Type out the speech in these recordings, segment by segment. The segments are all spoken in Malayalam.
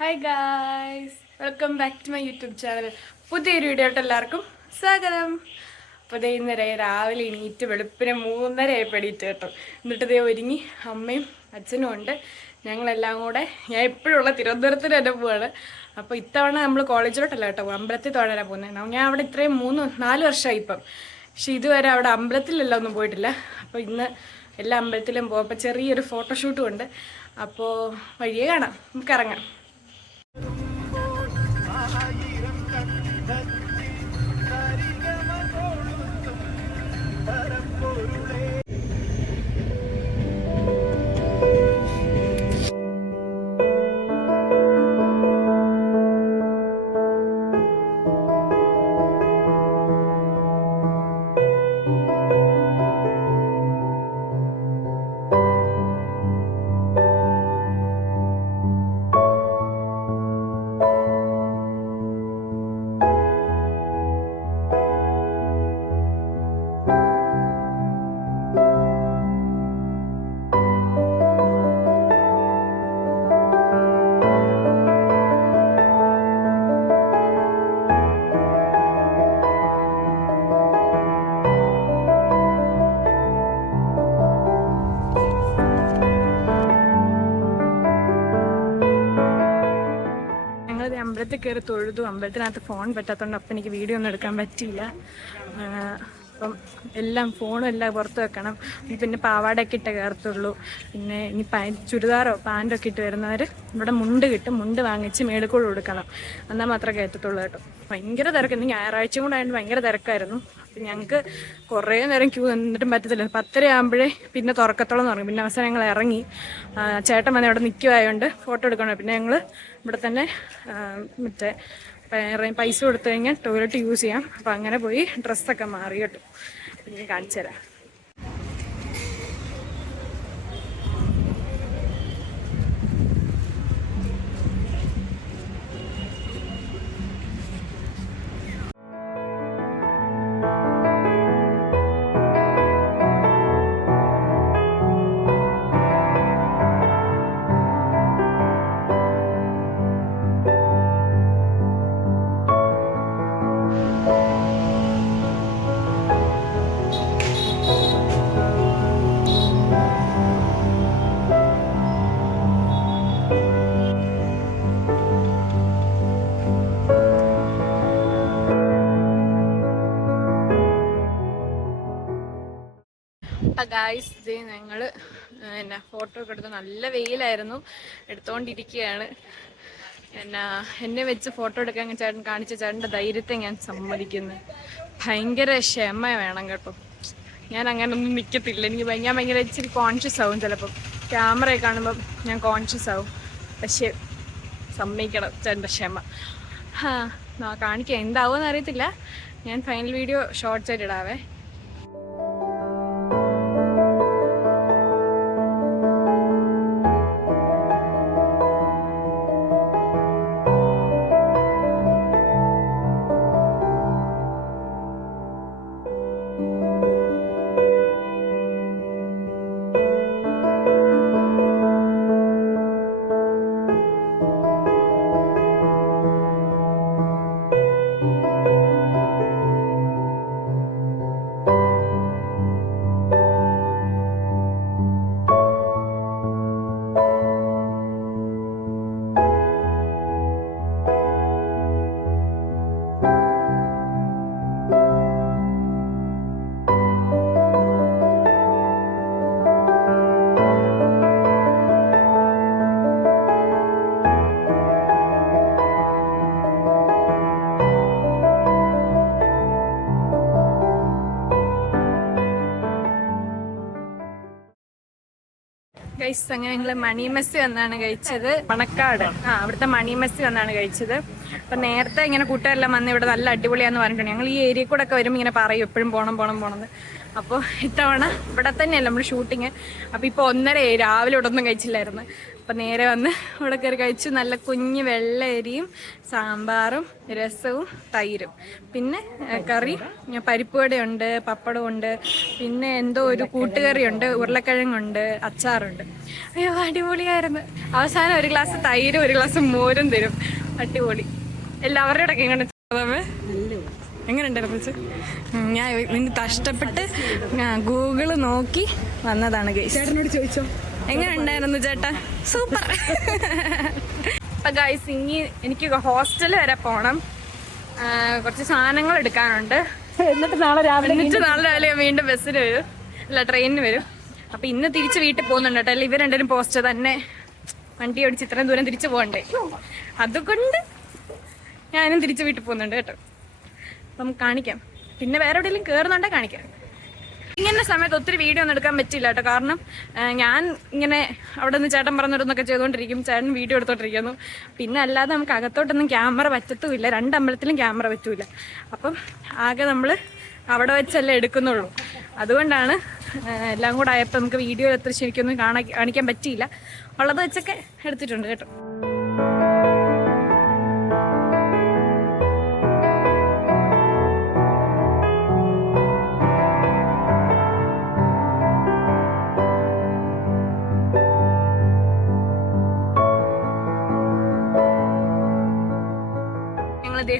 Hi guys, welcome back to my YouTube channel. പുതിയൊരു വീഡിയോ ആയിട്ട് എല്ലാവർക്കും സ്വാഗതം. അപ്പോൾ ദേ ഇന്നലെ രാവിലെ എണീറ്റ് വെളുപ്പിനെ 3:30 ആയപ്പോൾ എണീറ്റ് കേട്ടോ. എന്നിട്ട് ദേ ഒരുങ്ങി അമ്മയും അച്ഛനും ഉണ്ട്. ഞങ്ങളെല്ലാം കൂടെ ഞാൻ എപ്പോഴുള്ള തിരുവനന്തപുരത്തിന് തന്നെ പോവാണ്. അപ്പോൾ ഇത്തവണ നമ്മൾ കോളേജിലോട്ടല്ല കേട്ടോ, അമ്പലത്തിൽ തൊഴാനാണ് പോകുന്നത്. ഞാൻ അവിടെ ഇത്രയും 3-4 വർഷമായി ഇപ്പം, പക്ഷെ ഇതുവരെ അവിടെ അമ്പലത്തിലെല്ലാം ഒന്നും പോയിട്ടില്ല. അപ്പോൾ ഇന്ന് എല്ലാ അമ്പലത്തിലും പോകും. അപ്പോൾ ചെറിയൊരു ഫോട്ടോഷൂട്ടും ഉണ്ട്. അപ്പോൾ വഴിയെ കാണാം, നമുക്ക് ഇറങ്ങാം. അമ്പലത്തിൽ കയറി തൊഴുതു. അമ്പലത്തിനകത്ത് ഫോൺ പറ്റാത്തതുകൊണ്ട് അപ്പം എനിക്ക് വീഡിയോ ഒന്നും എടുക്കാൻ പറ്റിയില്ല. അപ്പം എല്ലാം ഫോണും എല്ലാം പുറത്ത് വെക്കണം. പിന്നെ പാവാടയൊക്കെ ഇട്ടേ കയറത്തുള്ളൂ. പിന്നെ ഇനി ചുരിദാറോ പാൻറ്റൊക്കെ ഇട്ട് വരുന്നവർ ഇവിടെ മുണ്ട് കിട്ടും, മുണ്ട് വാങ്ങിച്ച് മേടിക്കൂടെ കൊടുക്കണം, എന്നാൽ മാത്രമേ കയറ്റത്തുള്ളൂ കേട്ടോ. ഭയങ്കര തിരക്ക്. ഇന്ന് ഞായറാഴ്ചയും കൂടെ ആയതുകൊണ്ട് ഭയങ്കര തിരക്കായിരുന്നു. അപ്പം ഞങ്ങൾക്ക് കുറേ നേരം ക്യൂ നിന്നിട്ടും പറ്റത്തില്ല. 10:30 ആകുമ്പോഴേ പിന്നെ തുറക്കത്തോളം എന്ന് പറഞ്ഞു. പിന്നെ അവസാനം ഞങ്ങൾ ഇറങ്ങി. ചേട്ടൻ വന്ന് അവിടെ നിൽക്കുമായതുകൊണ്ട് ഫോട്ടോ എടുക്കണം. പിന്നെ ഞങ്ങൾ ഇവിടെ തന്നെ മറ്റേ പൈസ കൊടുത്തു കഴിഞ്ഞാൽ ടോയ്ലറ്റ് യൂസ് ചെയ്യാം. അപ്പം അങ്ങനെ പോയി ഡ്രസ്സൊക്കെ മാറി കേട്ടോ. പിന്നെ കാണിച്ചു തരാം. അപ്പം ഗായ്സ്, ഇത് ഞങ്ങൾ ഫോട്ടോ ഒക്കെ എടുത്ത് നല്ല വെയിലായിരുന്നു, എടുത്തുകൊണ്ടിരിക്കുകയാണ്. എന്നെ വെച്ച് ഫോട്ടോ എടുക്കാൻ ചേട്ടൻ കാണിച്ച ചേട്ടൻ്റെ ധൈര്യത്തെ ഞാൻ സമ്മതിക്കുന്നു. ഭയങ്കര ക്ഷമ വേണം കേട്ടോ. ഞാൻ അങ്ങനെ ഒന്നും നിൽക്കത്തില്ല. ഞാൻ ഭയങ്കര ഇച്ചിരി കോൺഷ്യസ് ആവും. ചിലപ്പം ക്യാമറയെ കാണുമ്പം ഞാൻ കോൺഷ്യസ് ആവും. പക്ഷേ സമ്മതിക്കണം ചേട്ടൻ്റെ ക്ഷമ. കാണിക്കാം, എന്താവുമെന്ന് അറിയത്തില്ല. ഞാൻ ഫൈനൽ വീഡിയോ ഷോർട്ട്സ് ആയിട്ട് ഇടാവേ. ഗൈസ്, അങ്ങനെ ഞങ്ങൾ മണിമെസ്സി വന്നാണ് കഴിച്ചത്. മണക്കാട് അവിടുത്തെ മണിമെസ്സി വന്നാണ് കഴിച്ചത്. അപ്പം നേരത്തെ ഇങ്ങനെ കൂട്ടുകാരെല്ലാം വന്ന് ഇവിടെ നല്ല അടിപൊളിയാന്ന് പറഞ്ഞിട്ടുണ്ട്. ഞങ്ങൾ ഈ ഏരിയ കൂടെ ഒക്കെ വരുമ്പോൾ ഇങ്ങനെ പറയും എപ്പോഴും പോകണമെന്ന്. അപ്പോൾ ഇത്തവണ ഇവിടെ തന്നെയല്ല നമ്മൾ ഷൂട്ടിങ്. അപ്പോൾ ഇപ്പോൾ 1:30 രാവിലെ ഇവിടെ ഒന്നും കഴിച്ചില്ലായിരുന്നു. അപ്പം നേരെ വന്ന് അവിടെ കയറി കഴിച്ചു. നല്ല കുഞ്ഞ് വെള്ളയരിയും സാമ്പാറും രസവും തൈരും, പിന്നെ കറി പരിപ്പുവടയുണ്ട്, പപ്പടമുണ്ട്, പിന്നെ എന്തോ ഒരു കൂട്ടുകറിയുണ്ട്, ഉരുളക്കിഴങ്ങുണ്ട്, അച്ചാറുണ്ട്. അയ്യോ അടിപൊളിയായിരുന്നു. അവസാനം ഒരു ഗ്ലാസ് തൈരും ഒരു ഗ്ലാസ് മോരും തരും. അടിപൊളി. എല്ലാവരുടെ ഇടയ്ക്ക് ഇങ്ങനെ എങ്ങനെ ഉണ്ടായിരുന്നു? ഞാൻ നിന്ന് കഷ്ടപ്പെട്ട് ഗൂഗിള് നോക്കി വന്നതാണ്. ചേട്ടനോട് ചോദിച്ചോ എങ്ങനെ ഉണ്ടായിരുന്നു ചേട്ടാ? സൂപ്പർ. അപ്പൊ ഗൈസ് ഇനി എനിക്ക് ഹോസ്റ്റൽ വരെ പോണം. കുറച്ച് സാധനങ്ങൾ എടുക്കാനുണ്ട്. എന്നിട്ട് നാളെ രാവിലെ വീണ്ടും ബസ്സിന് വരും, അല്ല ട്രെയിനിന് വരും. അപ്പൊ ഇന്ന് തിരിച്ച് വീട്ടിൽ പോകുന്നുണ്ട് കേട്ടോ. ഇവർ രണ്ടുപേരും പോസ്റ്റ് തന്നെ വണ്ടി ഓടിച്ച് ഇത്രയും ദൂരം തിരിച്ചു പോകണ്ടേ, അതുകൊണ്ട് ഞാനും തിരിച്ച് വീട്ടിൽ പോകുന്നുണ്ട് കേട്ടോ. അപ്പം കാണിക്കാം, പിന്നെ വേറെ എവിടെയെങ്കിലും കയറുന്നുണ്ടെ കാണിക്കാം. ഇങ്ങനെ സമയത്ത് ഒത്തിരി വീഡിയോ ഒന്നും എടുക്കാൻ പറ്റില്ല കേട്ടോ. കാരണം ഞാൻ ഇങ്ങനെ അവിടെ നിന്ന് ചേട്ടൻ പറഞ്ഞിരുന്നൊക്കെ ചെയ്തുകൊണ്ടിരിക്കും, ചേട്ടൻ വീഡിയോ എടുത്തോണ്ടിരിക്കുന്നു. പിന്നെ അല്ലാതെ നമുക്ക് അകത്തോട്ടൊന്നും ക്യാമറ പറ്റത്തുമില്ല, 2 അമ്പലത്തിലും ക്യാമറ പറ്റൂല. അപ്പം ആകെ നമ്മൾ അവിടെ വെച്ചല്ലേ എടുക്കുന്നുള്ളൂ. അതുകൊണ്ടാണ് എല്ലാം കൂടെ ആയപ്പോൾ നമുക്ക് വീഡിയോ എത്ര ശരിക്കൊന്നും കാണിക്കാൻ പറ്റിയില്ല. ഉള്ളത് വെച്ചൊക്കെ എടുത്തിട്ടുണ്ട് കേട്ടോ.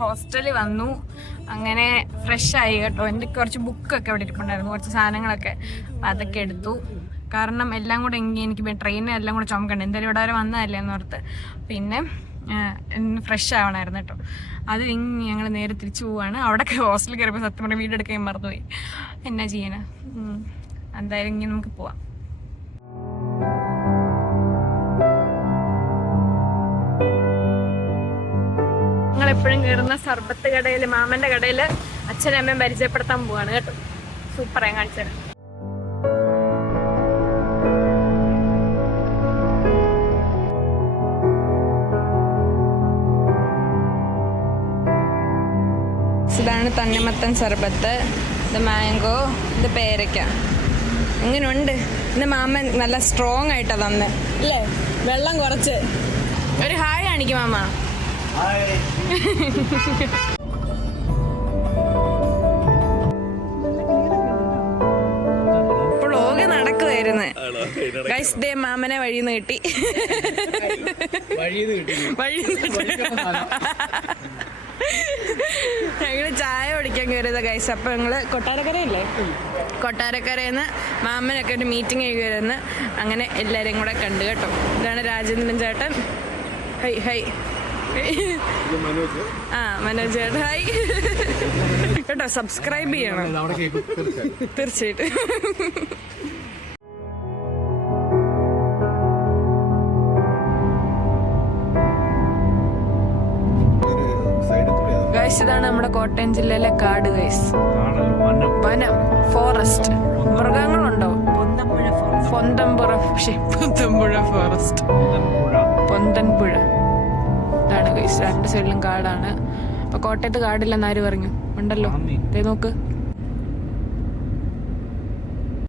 ഹോസ്റ്റലിൽ വന്നു, അങ്ങനെ ഫ്രഷ് ആയി കേട്ടോ. എൻ്റെ കുറച്ച് ബുക്കൊക്കെ അവിടെ ഇരിപ്പുണ്ടായിരുന്നു, കുറച്ച് സാധനങ്ങളൊക്കെ, അപ്പം അതൊക്കെ എടുത്തു. കാരണം എല്ലാം കൂടെ എനിക്ക് ട്രെയിനിൽ എല്ലാം കൂടെ ചുമക്കണ്ട, എന്തായാലും ഇവിടെ വരെ വന്നതല്ലേ എന്നോർത്ത്. പിന്നെ ഫ്രഷ് ആവണമായിരുന്നു കേട്ടോ. അത് കഴിഞ്ഞ് ഞങ്ങൾ നേരെ തിരിച്ചു പോവാണ്. അവിടെയൊക്കെ ഹോസ്റ്റലിൽ കയറിയപ്പോൾ സത്യം പറഞ്ഞാൽ വീഡിയോ എടുക്കാൻ മറന്നുപോയി. എന്നാ ചെയ്യാനാ, എന്തായാലും ഇങ്ങനെ നമുക്ക് പോവാം. എപ്പോഴും കയറുന്ന സർബത്ത് കടയിൽ, മാമന്റെ കടയിൽ അച്ഛനും അമ്മയും പരിചയപ്പെടുത്താൻ പോവാണ് കേട്ടോ. സൂപ്പർ. ഞാൻ കാണിച്ചു തരാം. ഇതാണ് തണ്ണിമത്തൻ സർബത്ത്, ഇത് മാംഗോ, ഇത് പേരയ്ക്ക. എങ്ങനെയുണ്ട്? ഇന്ന് മാമൻ നല്ല സ്ട്രോങ് ആയിട്ടാ തന്നെ അല്ലേ? വെള്ളം കുറച്ച്. ഒരു ഹായ് കാണിക്കും മാമ. വ്ളോഗ് നടക്കുവായിരുന്നു ഗൈസ്. ദേ മാമനെ വഴിന്ന് കിട്ടി. ഞങ്ങള് ചായ കുടിക്കാൻ കയറിയതാ ഗൈസ്. അപ്പൊ ഞങ്ങള് കൊട്ടാരക്കരയല്ലേ, കൊട്ടാരക്കരയിൽ മാമനൊക്കെ ഒരു മീറ്റിംഗ് കഴിയുമായിരുന്നു. അങ്ങനെ എല്ലാരെയും കൂടെ കണ്ടു കേട്ടോ. ഇതാണ് രാജേന്ദ്രൻ ചേട്ടൻ. High high. മനോജ് ചേട്ടൻ ഹായ് കേട്ടോ. സബ്സ്ക്രൈബ് ചെയ്യണം തീർച്ചയായിട്ടും. ഗൈസ് ഇതാണ് നമ്മുടെ കോട്ടയം ജില്ലയിലെ കാട് ഗൈസ്. വനം, ഫോറസ്റ്റ്. മൃഗങ്ങളുണ്ടോ? പൊന്തമ്പുഴ ഫോറസ്റ്റ്, പൊന്തൻപുഴ. ഇതാണ് ഗൈസ്, 2 സൈഡിലും കാടാണ്. അപ്പൊ കോട്ടയത്ത് കാടില്ലെന്ന് ആര് പറഞ്ഞു? ഉണ്ടല്ലോ, ദേ നോക്ക്.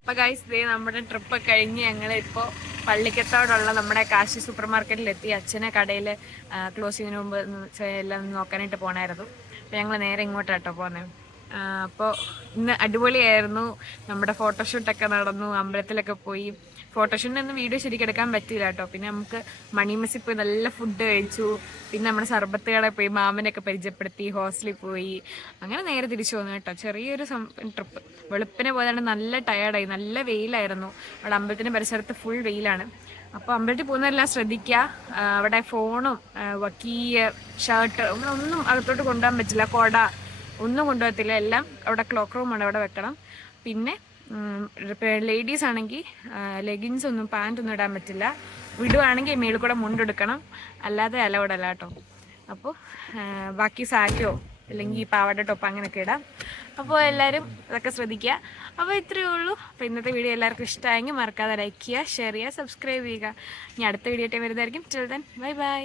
അപ്പൊ ഗൈസ് ദേ നമ്മുടെ ട്രിപ്പ് കഴിഞ്ഞ് ഞങ്ങളിപ്പോൾ പള്ളിക്കത്തോടുള്ള നമ്മുടെ കാശി സൂപ്പർ മാർക്കറ്റിലെത്തി. അച്ഛനെ കടയിൽ ക്ലോസ് ചെയ്യുന്നതിന് മുമ്പ് എല്ലാം നോക്കാനായിട്ട് പോകണമായിരുന്നു. അപ്പോൾ ഞങ്ങൾ നേരെ ഇങ്ങോട്ടാട്ടോ പോകുന്നത്. അപ്പോൾ ഇന്ന് അടിപൊളിയായിരുന്നു. നമ്മുടെ ഫോട്ടോഷൂട്ടൊക്കെ നടന്നു, അമ്പലത്തിലൊക്കെ പോയി. ഫോട്ടോഷൂട്ടിനൊന്നും വീഡിയോ ശരിക്കും എടുക്കാൻ പറ്റില്ല കേട്ടോ. പിന്നെ നമുക്ക് മണിമസിൽ പോയി നല്ല ഫുഡ് കഴിച്ചു. പിന്നെ നമ്മുടെ സർബത്ത് കടയിൽ പോയി മാമനെയൊക്കെ പരിചയപ്പെടുത്തി, ഹോസ്റ്റലിൽ പോയി. അങ്ങനെ നേരെ തിരിച്ചു വന്നു കേട്ടോ. ചെറിയൊരു ട്രിപ്പ്. വെളുപ്പിനെ പോയതാണ്. നല്ല ടയേർഡായി, നല്ല വെയിലായിരുന്നു. അവിടെ അമ്പലത്തിൻ്റെ പരിസരത്ത് ഫുൾ വെയിലാണ്. അപ്പോൾ അമ്പലത്തിൽ പോകുന്നതെല്ലാം ശ്രദ്ധിക്കുക. അവിടെ ഫോണും വക്കീയ ഷർട്ട് ഒന്നും അകത്തോട്ട് കൊണ്ടുപോകാൻ പറ്റില്ല, കൊട ഒന്നും കൊണ്ടുപോകത്തില്ല. എല്ലാം അവിടെ ക്ലോക്ക് റൂമാണ്, അവിടെ വെക്കണം. പിന്നെ ലേഡീസ് ആണെങ്കിൽ ലെഗിൻസ് ഒന്നും പാൻറ്റൊന്നും ഇടാൻ പറ്റില്ല. വിടുവാണെങ്കിൽ മേളിൽ കൂടെ മുണ്ടെടുക്കണം, അല്ലാതെ അലൗഡല്ല കേട്ടോ. അപ്പോൾ ബാക്കി സാരിയോ അല്ലെങ്കിൽ പാവാട ടോപ്പ് അങ്ങനെയൊക്കെ ഇടാം. അപ്പോൾ എല്ലാവരും അതൊക്കെ ശ്രദ്ധിക്കുക. അപ്പോൾ ഇത്രയേ ഉള്ളൂ. അപ്പോൾ ഇന്നത്തെ വീഡിയോ എല്ലാവർക്കും ഇഷ്ടമായെങ്കിൽ മറക്കാതെ ലൈക്ക് ചെയ്യുക, ഷെയർ ചെയ്യുക, സബ്സ്ക്രൈബ് ചെയ്യുക. ഇനി അടുത്ത വീഡിയോ ആയിട്ട് വരുന്നതായിരിക്കും. Till then bye bye.